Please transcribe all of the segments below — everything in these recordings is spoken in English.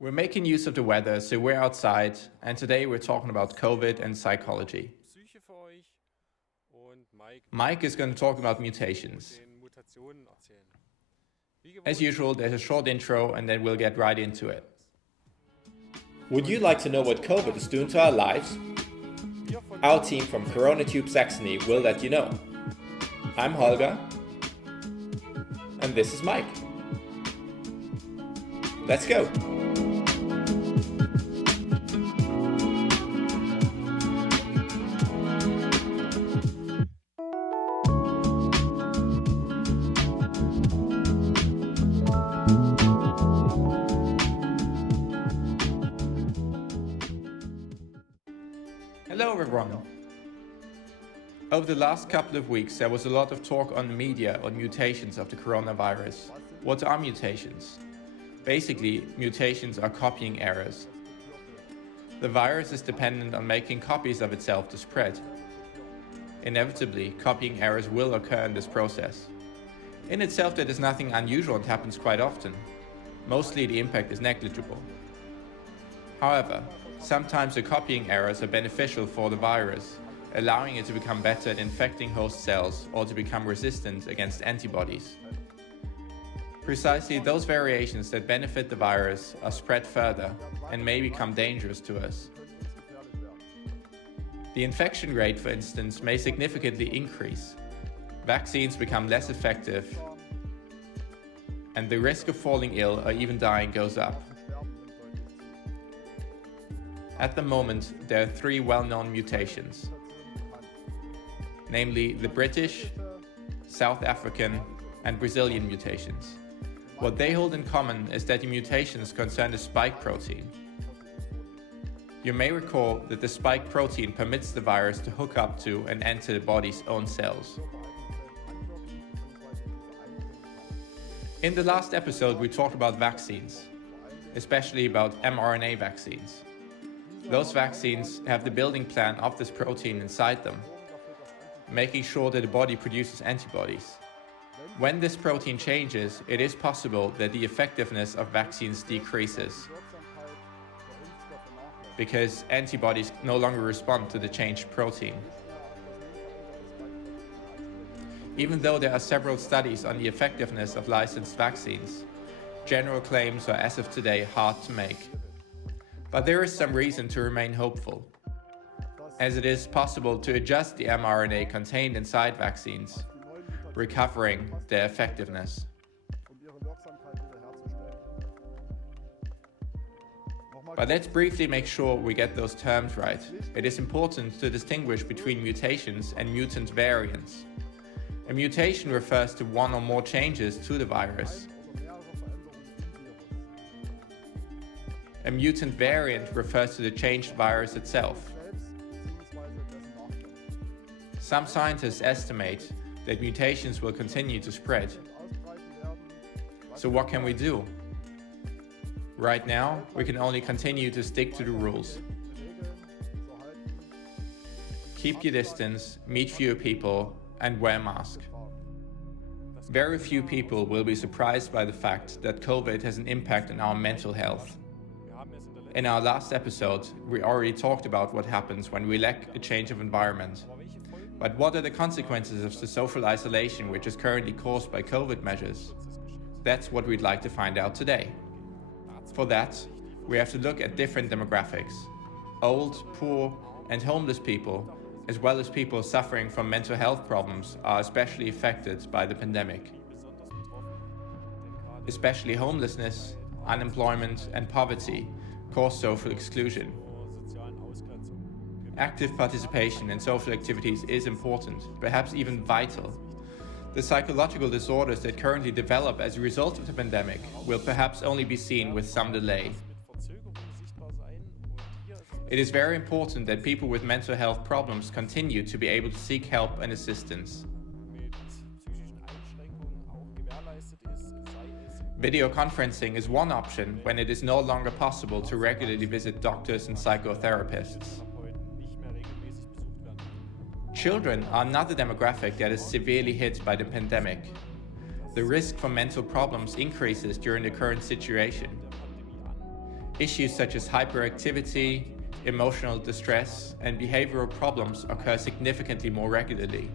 We're making use of the weather, so we're outside, and today we're talking about COVID and psychology. PSYCHE für euch und Maik is going to talk about mutations. den Mutationen erzählen. As usual, there's a short intro and then we'll get right into it. Would you like to know what COVID is doing to our lives? Our team from CoronaTube Saxony will let you know. I'm Holger, and this is Mike. Let's go! Hello everyone! Over the last couple of weeks there was a lot of talk on the media on mutations of the coronavirus. What are mutations? Basically, mutations are copying errors. The virus is dependent on making copies of itself to spread. Inevitably, copying errors will occur in this process. In itself there is nothing unusual and happens quite often. Mostly the impact is negligible. However, sometimes the copying errors are beneficial for the virus, allowing it to become better at infecting host cells or to become resistant against antibodies. Precisely those variations that benefit the virus are spread further and may become dangerous to us. The infection rate, for instance, may significantly increase. Vaccines become less effective, and the risk of falling ill or even dying goes up. At the moment, there are three well-known mutations, namely the British, South African, and Brazilian mutations. What they hold in common is that the mutations concern the spike protein. You may recall that the spike protein permits the virus to hook up to and enter the body's own cells. In the last episode, we talked about vaccines, especially about mRNA vaccines. Those vaccines have the building plan of this protein inside them, making sure that the body produces antibodies. When this protein changes, it is possible that the effectiveness of vaccines decreases, because antibodies no longer respond to the changed protein. Even though there are several studies on the effectiveness of licensed vaccines, general claims are as of today hard to make. But there is some reason to remain hopeful, as it is possible to adjust the mRNA contained inside vaccines, recovering their effectiveness. But let's briefly make sure we get those terms right. It is important to distinguish between mutations and mutant variants. A mutation refers to one or more changes to the virus. A mutant variant refers to the changed virus itself. Some scientists estimate that mutations will continue to spread. So what can we do? Right now, we can only continue to stick to the rules. Keep your distance, meet fewer people, and wear a mask. Very few people will be surprised by the fact that COVID has an impact on our mental health. In our last episode, we already talked about what happens when we lack a change of environment. But what are the consequences of the social isolation which is currently caused by COVID measures? That's what we'd like to find out today. For that, we have to look at different demographics. Old, poor, and homeless people, as well as people suffering from mental health problems, are especially affected by the pandemic. Especially homelessness, unemployment, and poverty cause social exclusion. Active participation in social activities is important, perhaps even vital. The psychological disorders that currently develop as a result of the pandemic will perhaps only be seen with some delay. It is very important that people with mental health problems continue to be able to seek help and assistance. Video conferencing is one option when it is no longer possible to regularly visit doctors and psychotherapists. Children are another demographic that is severely hit by the pandemic. The risk for mental problems increases during the current situation. Issues such as hyperactivity, emotional distress, and behavioral problems occur significantly more regularly.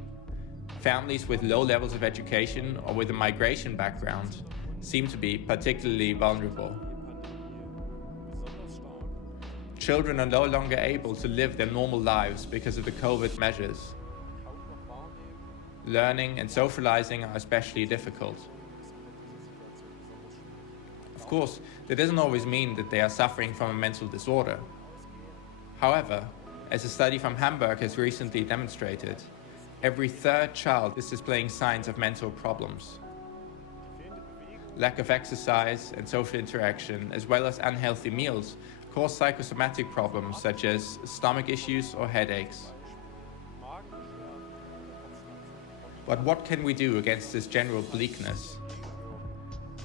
Families with low levels of education or with a migration background seem to be particularly vulnerable. Children are no longer able to live their normal lives because of the COVID measures. Learning and socializing are especially difficult. Of course, that doesn't always mean that they are suffering from a mental disorder. However, as a study from Hamburg has recently demonstrated, every third child is displaying signs of mental problems. Lack of exercise and social interaction, as well as unhealthy meals, cause psychosomatic problems such as stomach issues or headaches. But what can we do against this general bleakness?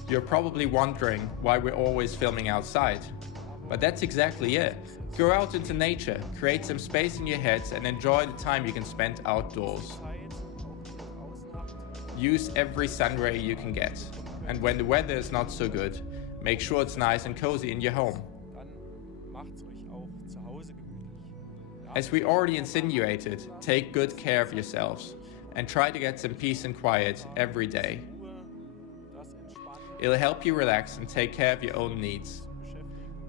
You're probably wondering why we're always filming outside. But that's exactly it. Go out into nature, create some space in your heads, and enjoy the time you can spend outdoors. Use every sun ray you can get. And when the weather is not so good, make sure it's nice and cozy in your home. As we already insinuated, take good care of yourselves and try to get some peace and quiet every day. It'll help you relax and take care of your own needs.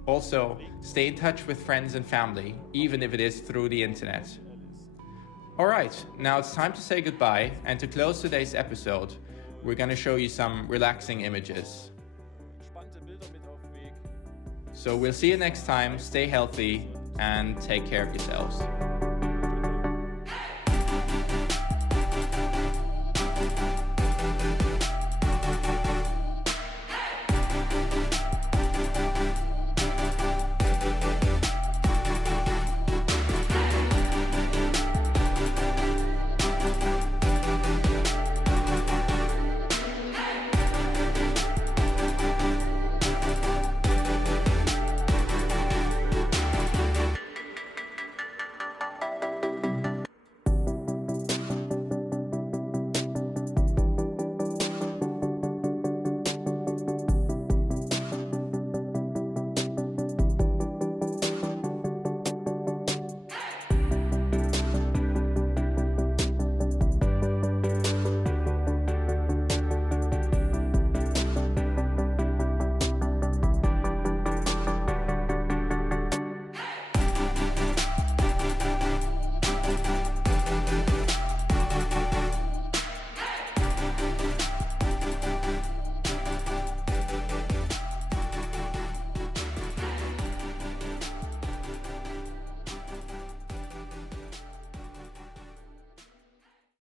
Also, stay in touch with friends and family, even if it is through the internet. Alright, now it's time to say goodbye, and to close today's episode, we're going to show you some relaxing images. So we'll see you next time, stay healthy, and take care of yourselves.